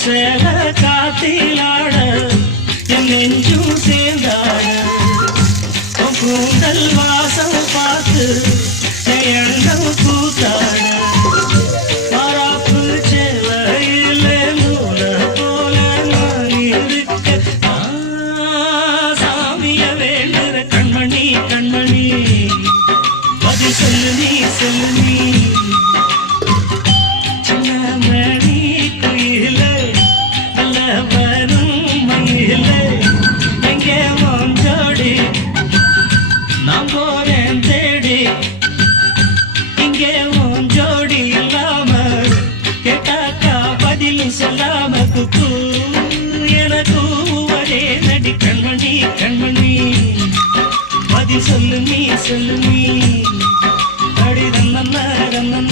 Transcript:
சேல காத்திலாட என் நெஞ்சும் சேர்ந்தாட கூந்தல் வாசம் பார்த்து எண்ணம் கூத்தாட மராப்பு சேலையில மூல போல நான் இருக்க சாமிய வேண்டுற கண்மணி கண்மணி பதில் சொல்லு நீ சொல்லு நீ சொல்லாம குக்கு எனக்கு ஒரே நடி கண்மணி கண்மணி பதில் சொல்லு நீ சொல்லு நீ அடி ரன்னன்ன ரன்னன்ன